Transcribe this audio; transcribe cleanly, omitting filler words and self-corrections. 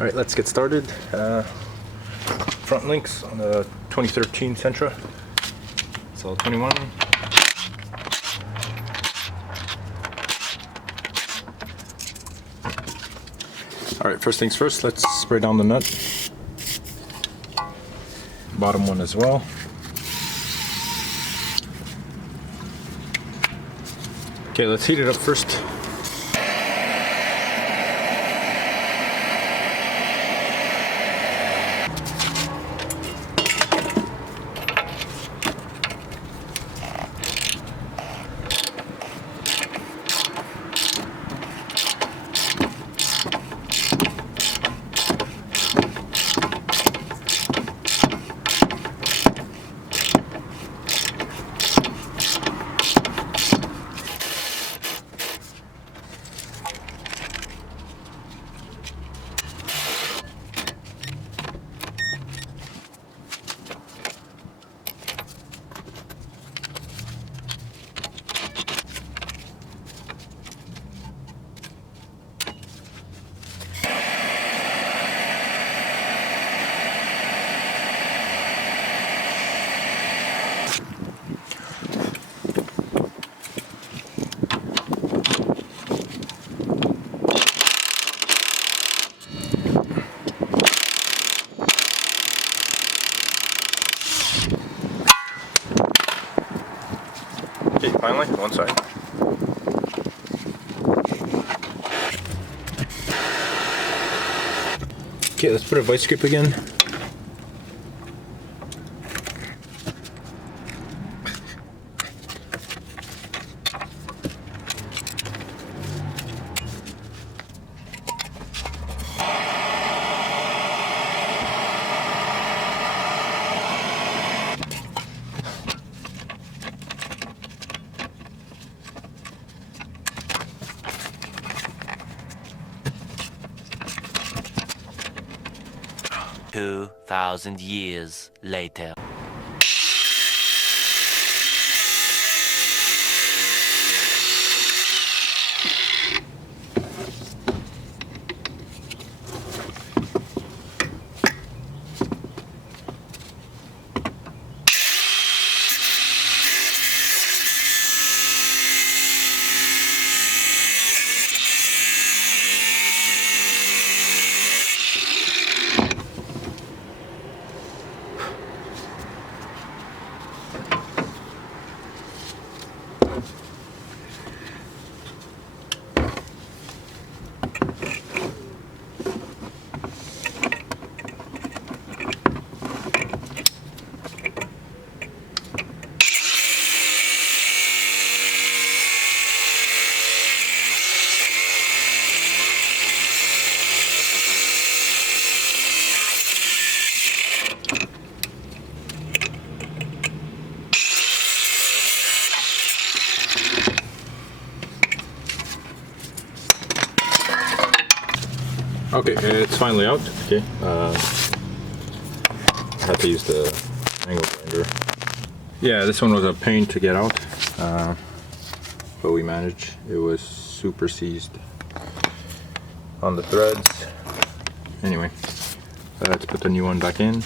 Alright, let's get started. Front links on the 2013 Sentra. It's all 21. Alright, first things first, let's spray down the nut. Bottom one as well. Okay, let's heat it up first. Okay, finally, one side. Okay, let's put a vice grip again. "2,000 years later." Okay, it's finally out. Okay, I had to use the angle grinder. Yeah, this one was a pain to get out, but we managed. It was super seized on the threads. Anyway, let's put the new one back in.